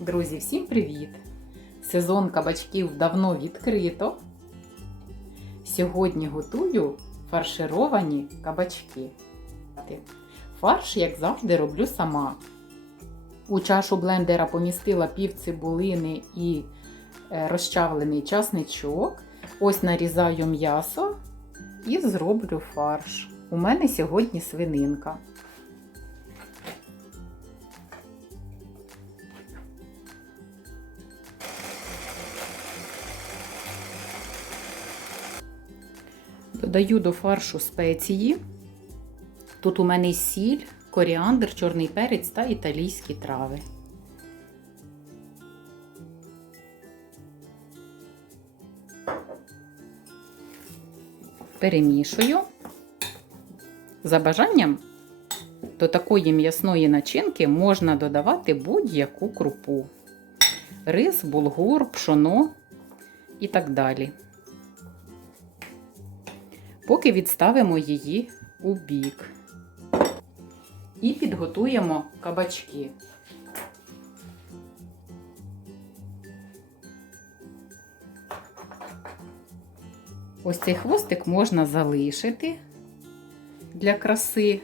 Друзі, всім привіт! Сезон кабачків давно відкрито. Сьогодні готую фаршировані кабачки. Фарш, як завжди, роблю сама. У чашу блендера помістила пів цибулини і е, розчавлений часничок. Ось нарізаю м'ясо і зроблю фарш. У мене сьогодні свининка. Додаю до фаршу спеції. Тут у мене сіль, коріандр, чорний перець та італійські трави. Перемішую. За бажанням до такої м'ясної начинки можна додавати будь-яку крупу. Рис, булгур, пшоно і так далі. Поки відставимо її у бік. І підготуємо кабачки. Ось цей хвостик можна залишити для краси.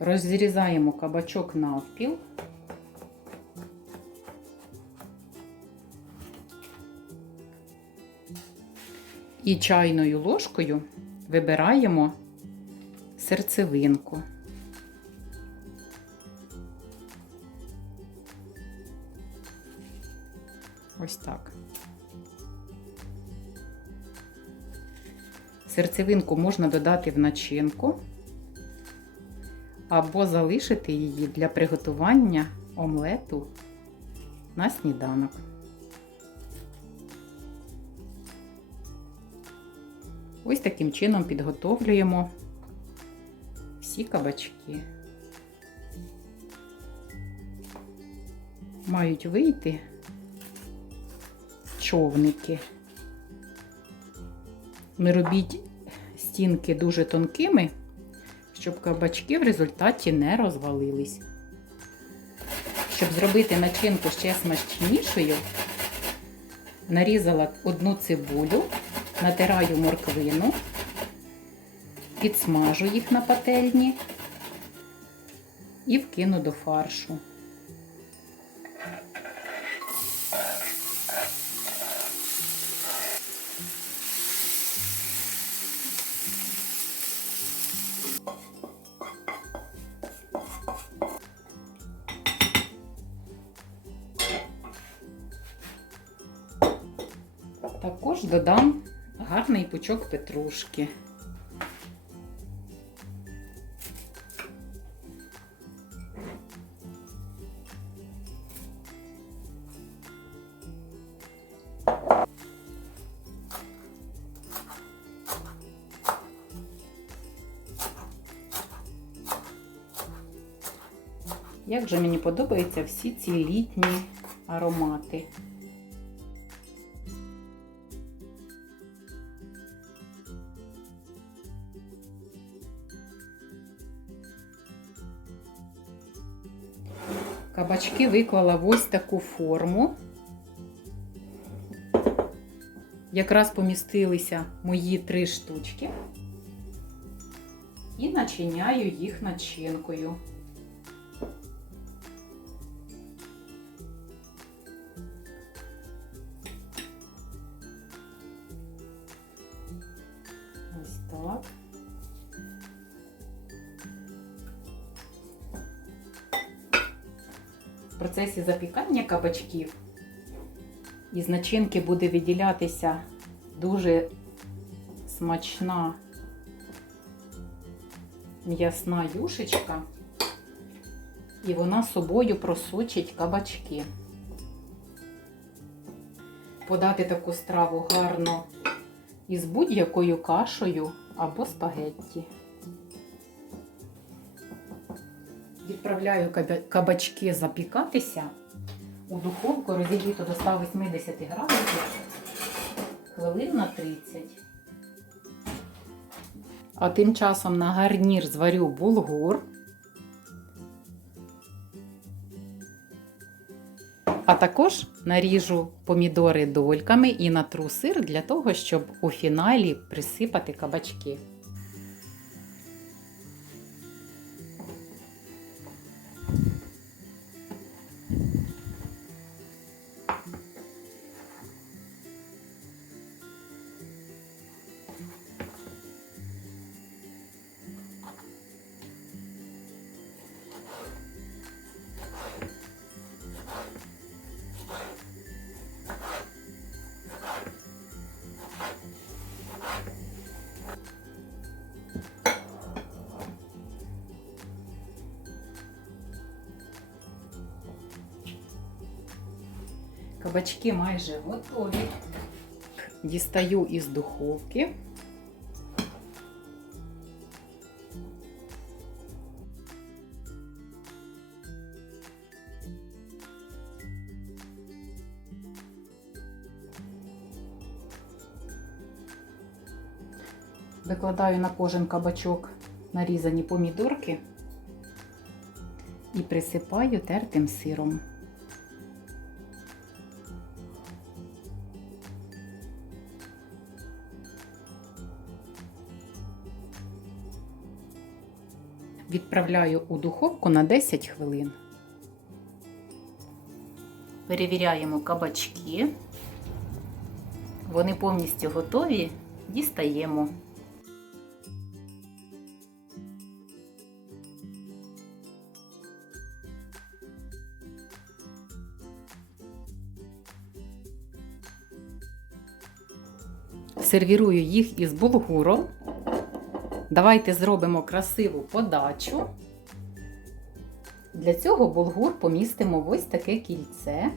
Розрізаємо кабачок навпіл. І чайною ложкою вибираємо серцевинку. Ось так. Серцевинку можна додати в начинку або залишити її для приготування омлету на сніданок. Ось таким чином підготовлюємо всі кабачки. Мають вийти човники. Не робіть стінки дуже тонкими, щоб кабачки в результаті не розвалились. Щоб зробити начинку ще смачнішою, нарізала одну цибулю, натираю морквину, підсмажу їх на пательні і вкину до фаршу. Також додам гарний пучок петрушки. Як же мені подобаються всі ці літні аромати. Кабачки виклала в ось таку форму. Якраз помістилися мої три штучки. І начиняю їх начинкою. Ось так. В процесі запікання кабачків із начинки буде виділятися дуже смачна м'ясна юшечка, і вона собою просочить кабачки. Подати таку страву гарно із будь-якою кашею або спагетті. Відправляю кабачки запікатися у духовку розігріту до 180 градусів хвилин на 30. А тим часом на гарнір зварю булгур. А також наріжу помідори дольками і натру сир для того, щоб у фіналі присипати кабачки. Кабачки майже готові. Дістаю із духовки. Викладаю на кожен кабачок нарізані помідорки і присипаю тертим сиром. Відправляю у духовку на 10 хвилин. Перевіряємо кабачки. Вони повністю готові. Дістаємо. Сервірую їх із булгуром. Давайте зробимо красиву подачу. Для цього булгур помістимо в ось таке кільце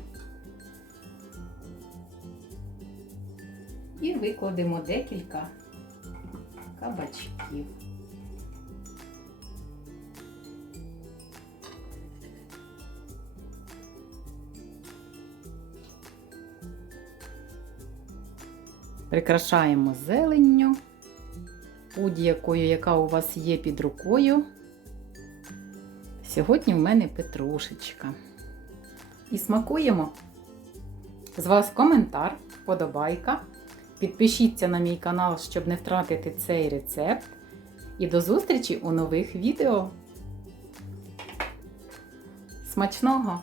і викладемо декілька кабачків. Прикрашаємо зеленню будь-якою, яка у вас є під рукою. Сьогодні в мене петрушечка. І смакуємо. З вас коментар, вподобайка. Підпишіться на мій канал, щоб не втратити цей рецепт. І до зустрічі у нових відео. Смачного!